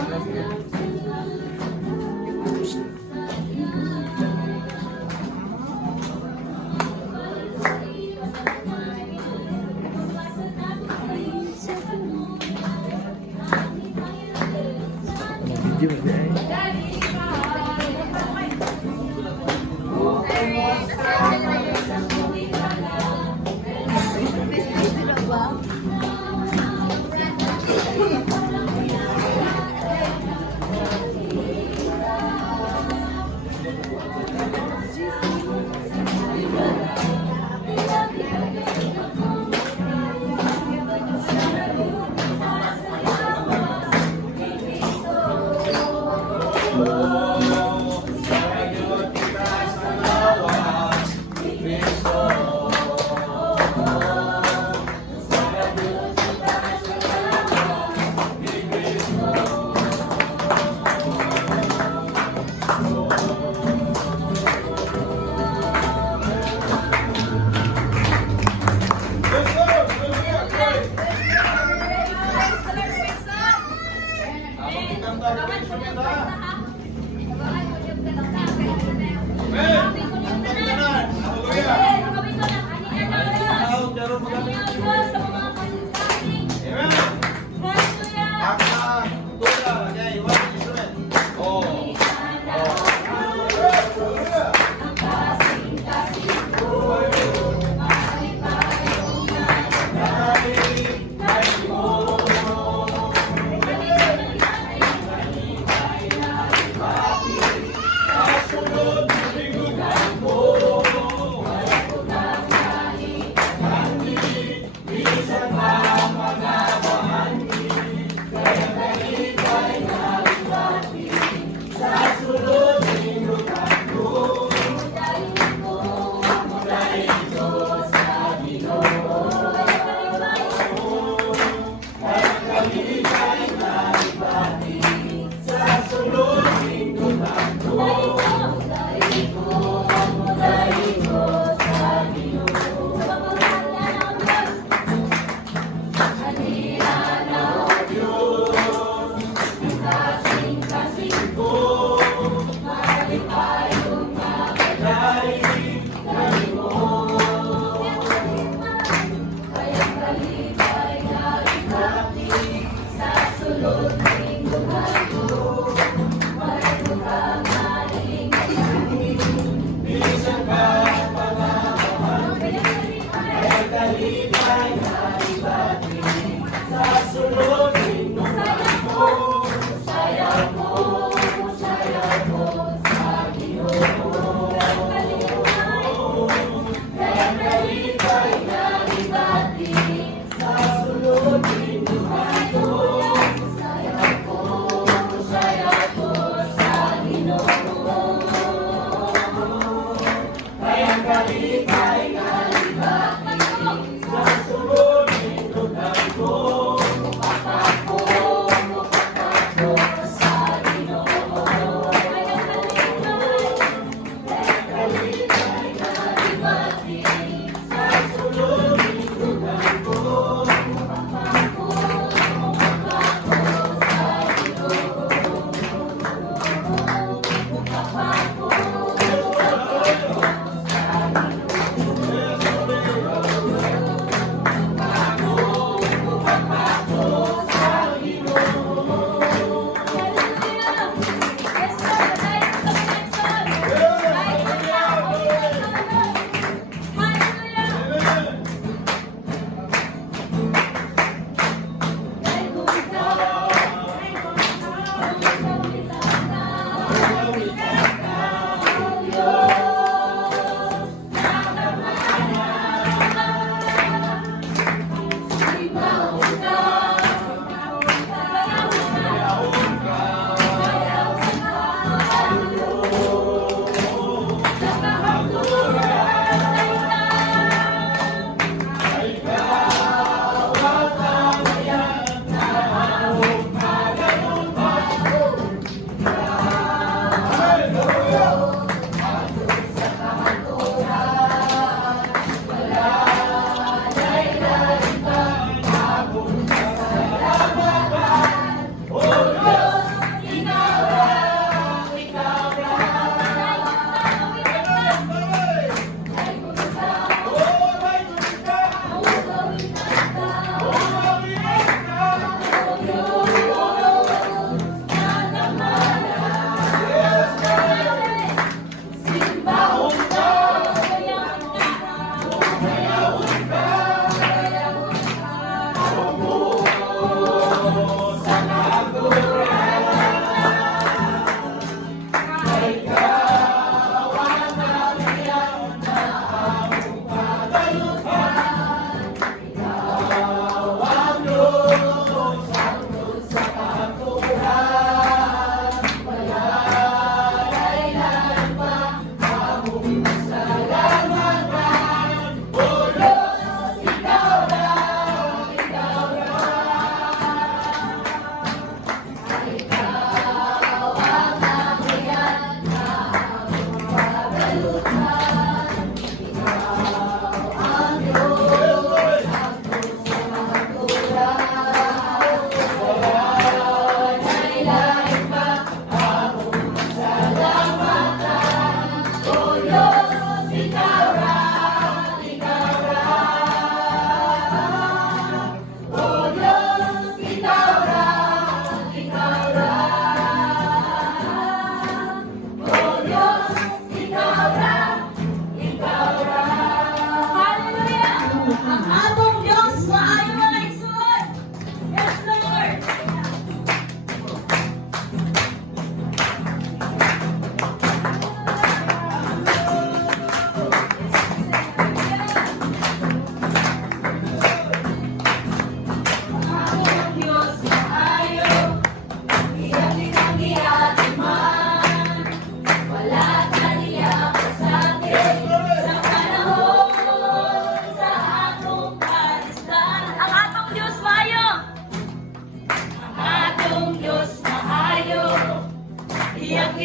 Video ba?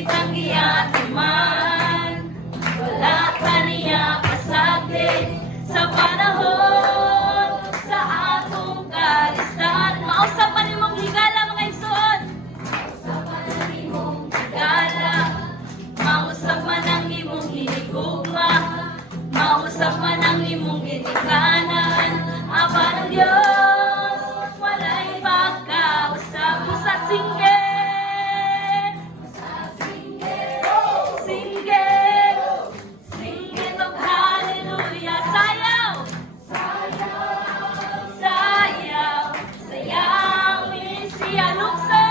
kitang giyatiman, wala ka niya pasagdi sa panahon sa atong kalistan. Mausap pa nimong higala mga igsoon. Higala, mausap man ang imong hinigugma, mausap man ang imong ginikanan. Aba ng Diyos, walay pagkausap. Usap singge, singge, singge tong hallelujah. Sayaw, sayaw, sayaw, Misia. Lukso,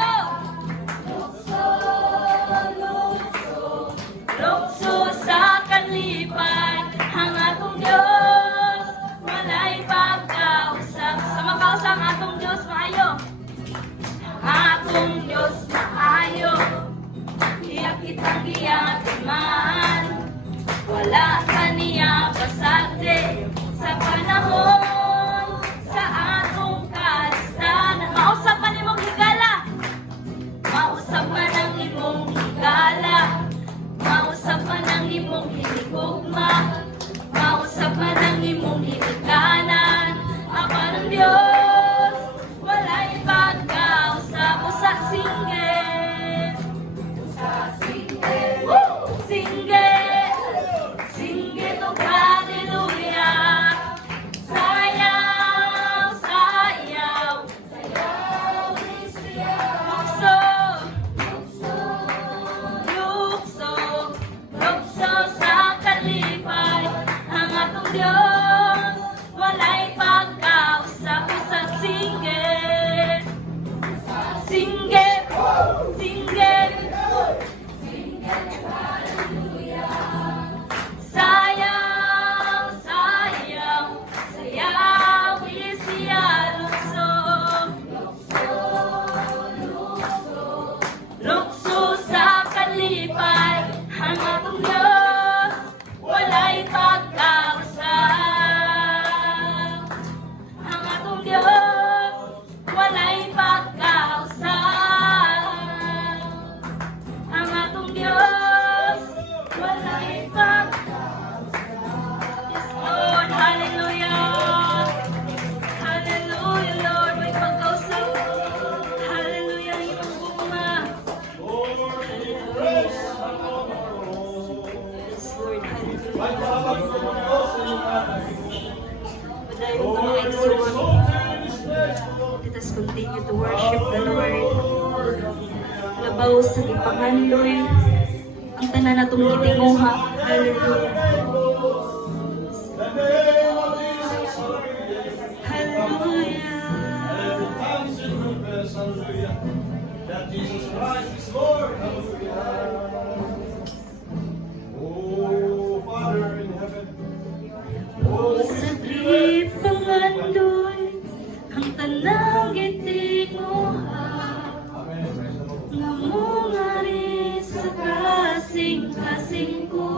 lukso sa kanlipay, ang atong Diyos, walay pagkausap. Sa makausap ang atong Diyos, maayo. Atong Diyos, maayo. Iyak kitang giyatiman, wala ka niya pasagdi sa panahon sa atong kalistanan. Mausap man imong higala, mausap man ang imong higala, mausap man ang imong hinigugma, mausap man ang imong hinikanan. Aba ng Diyos, walay pagkausap. Usa singge, singge, singge tong hallelujah. Sayaw, sayaw, lukso, lukso, lukso sa kalipay, ang atong Diyos, walay pagkausap. Sa singge, singge, singge, sayaw, sayaw, sayaw, Misia. Lukso, lukso sa kalipay, ang atong Diyos, walay pagkausap. Ang atong Diyos, walay pagkausap. Ang atong Diyos, walay pagkausap. Yes, Lord, hallelujah. Hallelujah, Lord, may pagkausap. Hallelujah, ang imong gugma. Hallelujah. Yes, Lord, hallelujah. Padayon sa mga igsoon. Let us continue to worship the Lord. Labaw sa ipangandoy ang tanan natong gitinguha. Hallelujah. Hallelujah. That Jesus Christ is Lord. Hallelujah. Oh, Father in heaven. Oh, Sa ipangandoy ang tanang gitinguha, Amen. Praise the Lord. nga mungari sa kasing-kasing ko.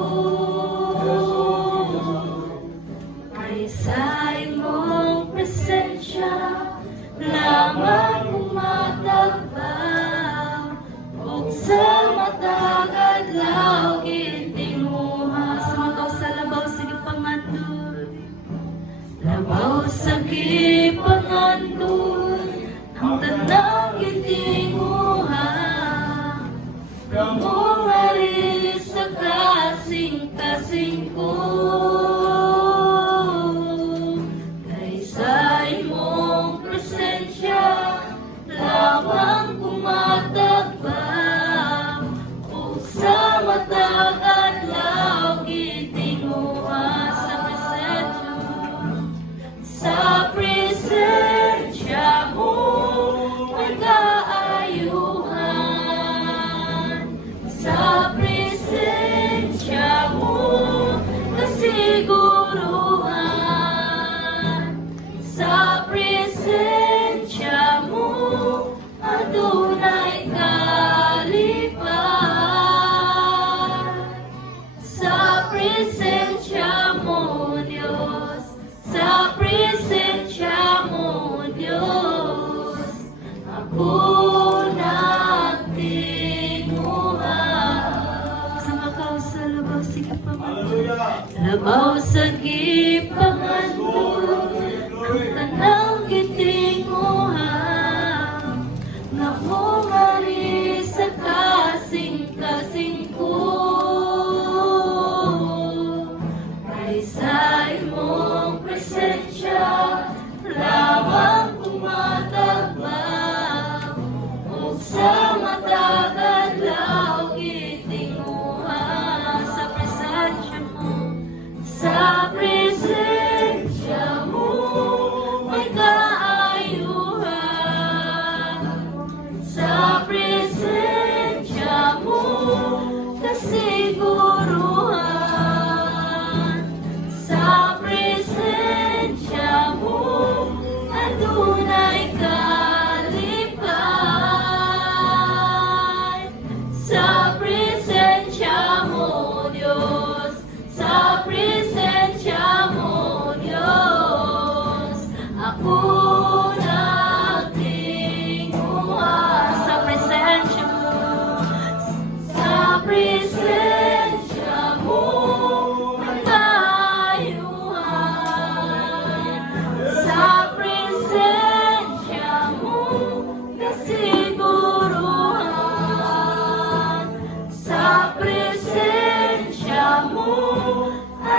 Ay sa imong presensya lamang umatagbaw, ug sa matag adlaw gitinguha. Sumagaw sa labaw sa gipangandoy, labaw sa gipangandoy ang tanang gitinguha, nga mungari sa kasing-kasing ko. Kay sa imong presensya lamang kumatagbaw, ug sa matag adlaw gitinguha. Sa presensya mo may kaayuhan,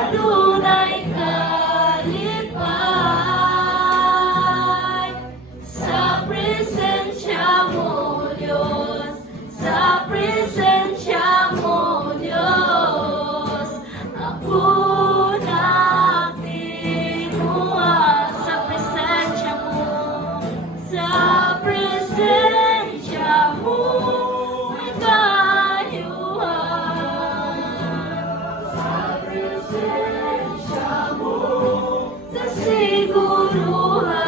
adunay kalipay sa presensya mo, Diyos, sa presensya mo, Diyos. Ako nakinuha sa presensya mo, sa presensya mo, may kayuhan. Sa presensya mo, sa siguruhan.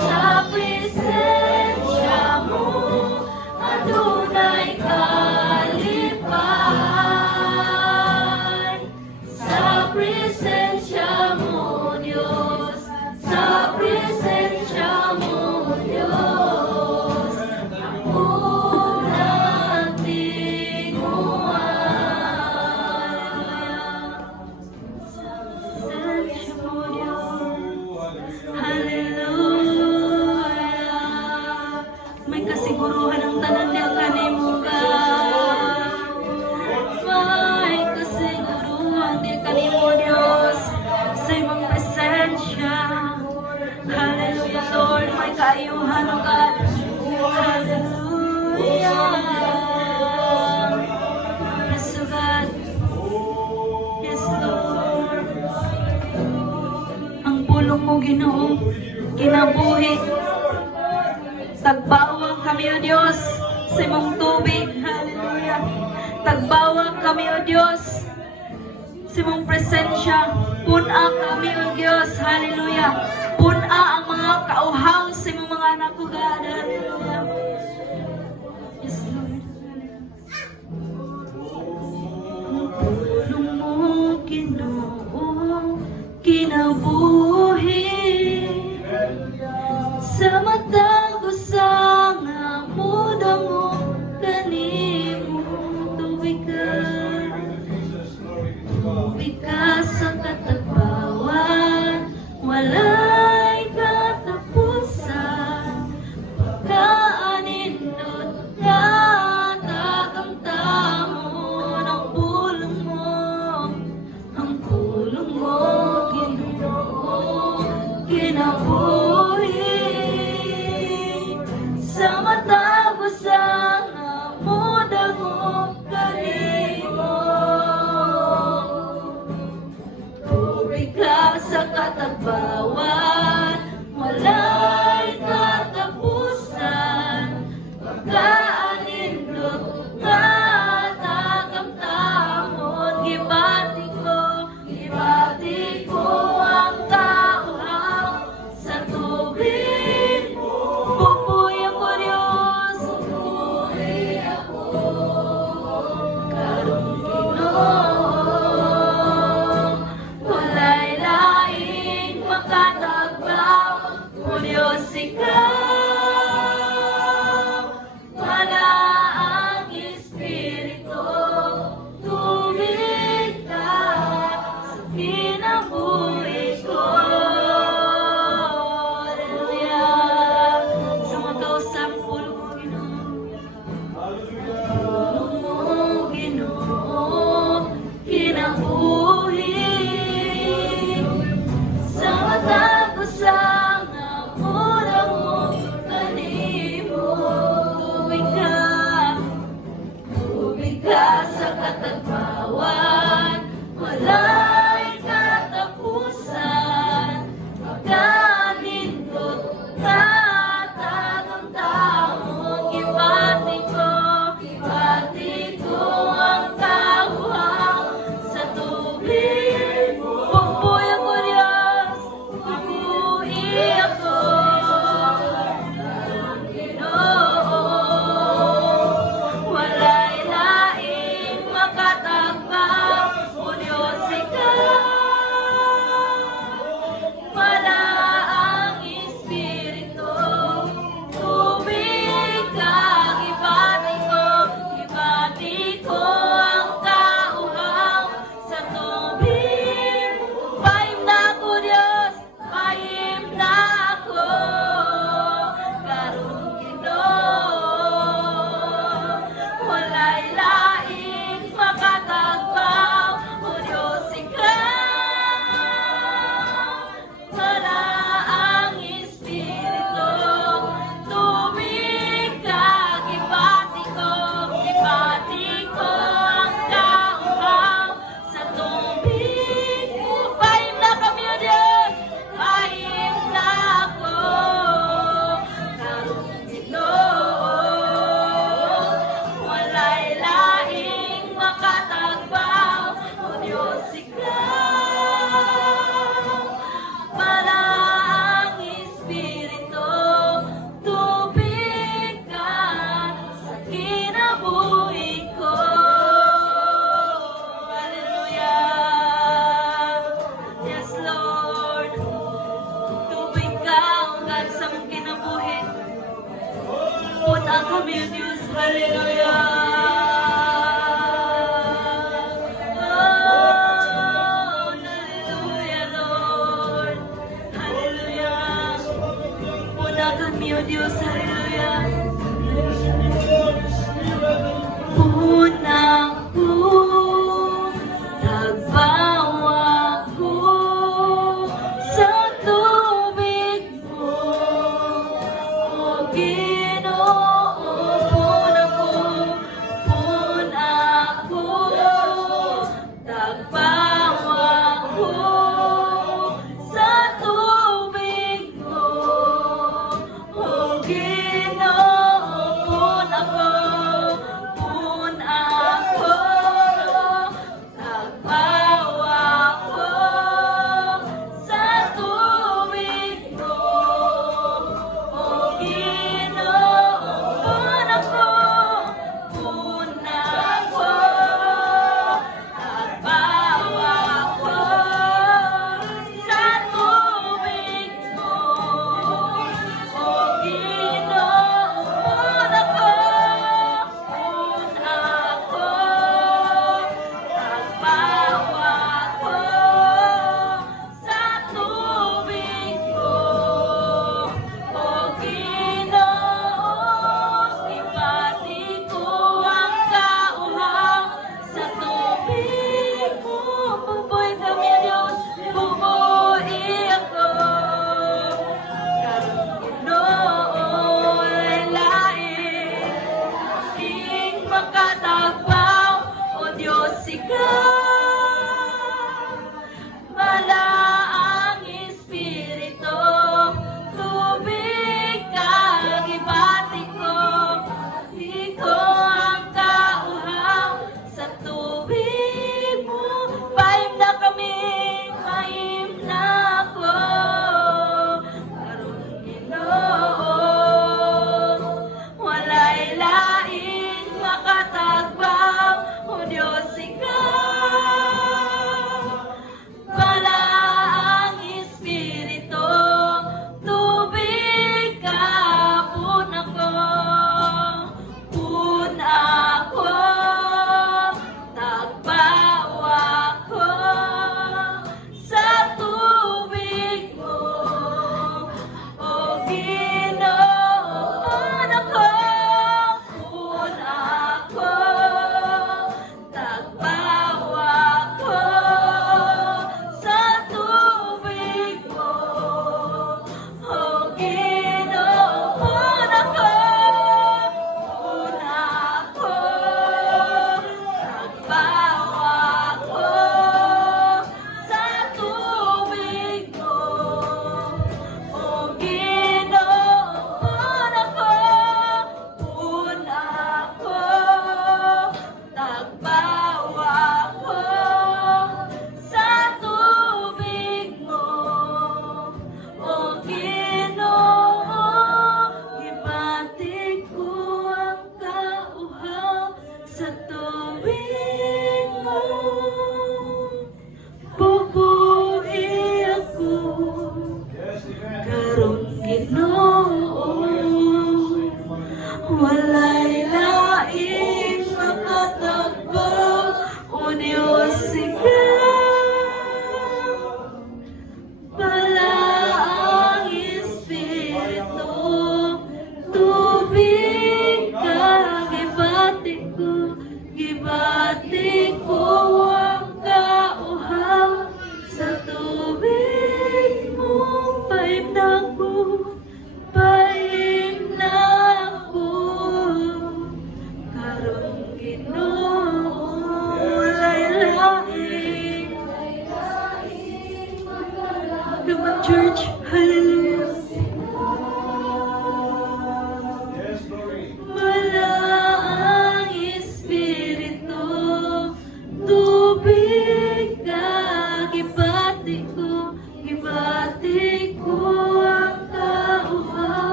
Sa presensya mo, adunay kalipay. Sa presensya mo, Diyos, sa presensya mo, Diyos, ako Hallelujah. May kasiguruhan ang tanan niya kanimo ka. May kasiguruhan di kanimo, Diyos, sa imong presensya. Hallelujah, Lord. May kaayuhan o God. Hallelujah. Yes, O God. Yes, Lord. Ang pulong mo, Ginoo, kinabuhi. Tagbawang kami, O Diyos, sa imong tubig. Hallelujah. Tagbawang kami, O Diyos, sa imong presensya. Puna kami, O Diyos. Hallelujah. Puna ang mga kauhaw sa imong mga anak, O God. Hallelujah. Yes, Lord. Ang pulong mo, Ginoo, kinabuhi. Sa mata ko sa nga muda mo, kanimo tubig ka sa katagbawan, walay katapusan, pagkaan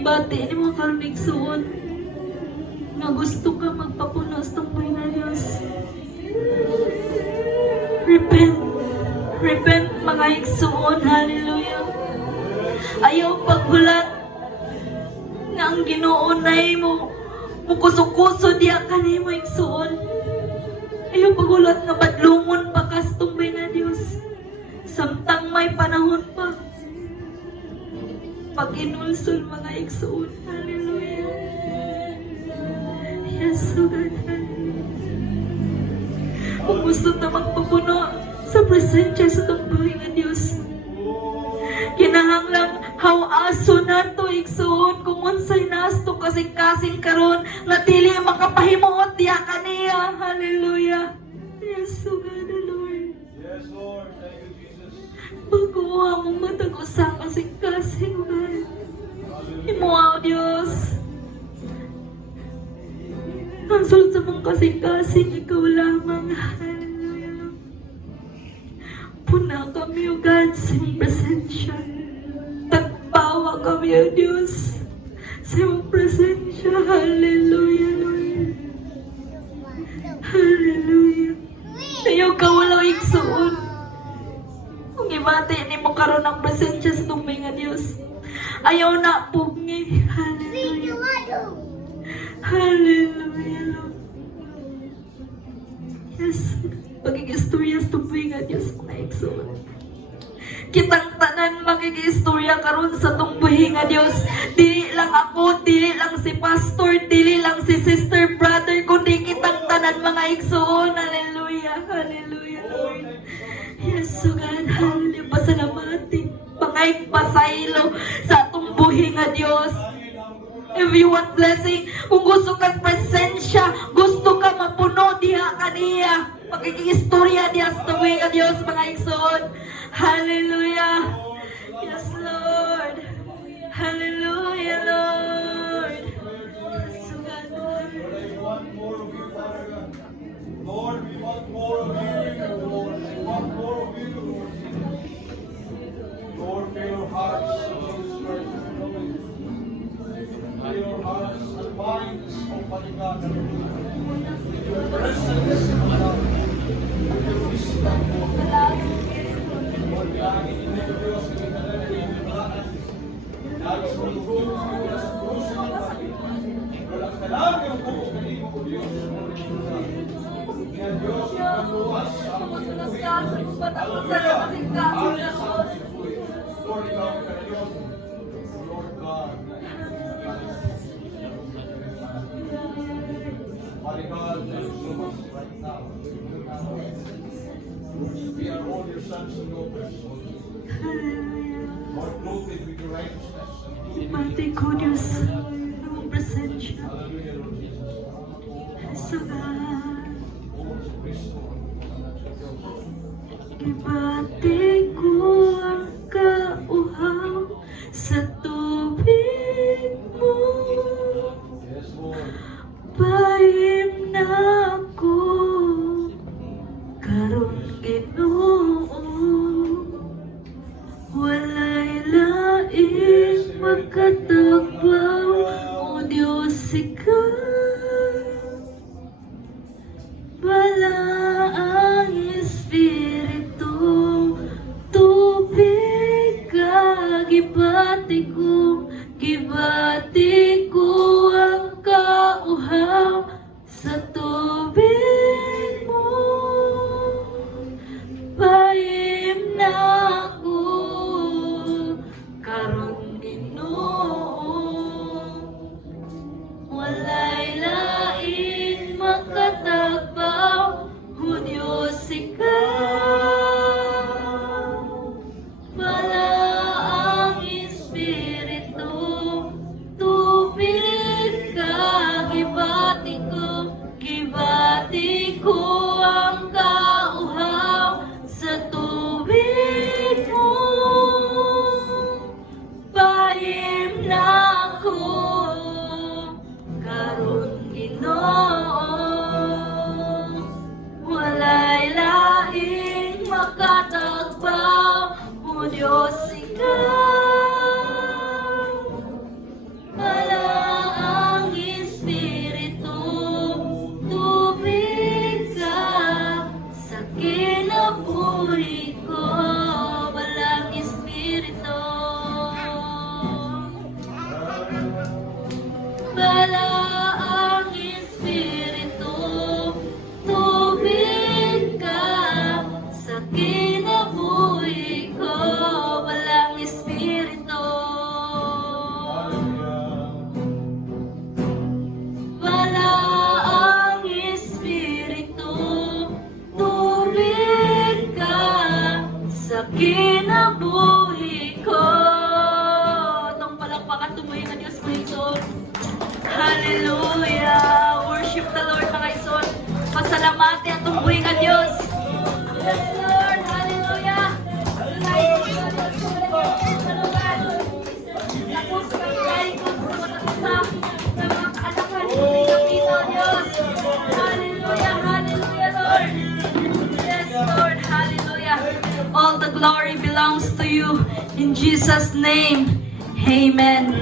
gibati ni mga karmigsuon nga gusto ka magpapuno sa tumbay nga Diyos. Repent mga igsuon, hallelujah. Ayaw paghulat nga ang Ginoo nay mo mukuso-kuso diya kanimo igsuon. Ayaw paghulat nga badlungon pa ka sa tumbay nga Diyos. Samtang may panahon pa. Pag-inulsol mga igsuon, hallelujah. Yes, so God, hallelujah. Kung gusto na magpapuno sa presensya sa tumbay nga Diyos, kinahanglang hawaso nato igsuon kung unsay nasto kasing-kasing karon nga dili makapahimuot diya kaniya, hallelujah. Yes, so God, Lord. Yes, Lord. Thank you, Jesus. Pagkuha mong matago sa kasing-kasing, God. Imuha, Diyos. Ang sulod sa mong kasing-kasing, ikaw lamang. Hallelujah. Puna kami, O God, sa iyong presensya. Tagpawa kami, O Diyos, sa iyong presensya. Hallelujah, Lord. Hallelujah. Ayaw ka walang igsuon. Kung ibati ni mo karon ang presensya sa tumbay nga Diyos, ayaw na pugngi. Hallelujah. Hallelujah, Lord. Yes, pag-iistorya sa tumbay nga Diyos, mga igsuon. Kitang tanan magiging-istorya karon sa tumbay nga Diyos. Dili lang ako, dili lang si pastor, dili lang si sister, brother, kundi kitang tanan mga igsuon. Hallelujah, hallelujah, Lord. Yes, so God, hallelujah. Pasalamati, pangay pasaylo sa tumbuhi nga Diyos. If you want blessing, kung gusto kang presensya, gusto ka mapuno diha kaniya, magiging-istorya diha sa tumbay nga Diyos, mga igsuon. Hallelujah. Yes, Lord. Hallelujah, Lord. Yes, so God, Lord. We want more of you, Father God. Lord, we want more of you, Lord. We want more of you, Lord. Lord, fill our hearts with this word of knowing. Fill our hearts and minds, Almighty God. With your presence, Lord. With your wisdom, Lord. Lord, kaya itinigil Diyos sa itinigil ng lahat. Dahil sa mga gulo sa krus ng Panginoon. Lord, ang kailangan yung buong kanino ko Diyos. Kaya Diyos, ang luwas sa aming buhay. Hallelujah! Amen sa aming buhay. Lord, ikaw ang kanilyon. Lord God, Father God, thank you so much right now. We are all your sons and daughters. Lord, clothed with your righteousness. Pati ko, Diyos, ang presensya. Hallelujah, Lord Jesus. So God, Oh, sa Kristo. ibati ko ang kauhaw sa tubig mo. Yes, Lord. Pahim na ako karon Ginoo, walay laing magkatagbaw, O Diyos ikaw. Wala ang Espiritu kinabuhi ko, walang espiritu. Wala ang espiritu, tubig ka sa kinabuhi ko, walang espiritu. Wala ang espiritu, tubig ka sa kinabuhi ko. Itong palakpakan, tumuhin na Diyos mga ison. Hallelujah! Worship the Lord mga ison. Pasalamati at tumuhin na Diyos. Yes Lord! Hallelujah! Tapos kami ko sa mga kaalaman ko pinakita Diyos. Hallelujah! Hallelujah Lord! Yes Lord! Hallelujah! All the glory belongs to you. In Jesus' name, Amen.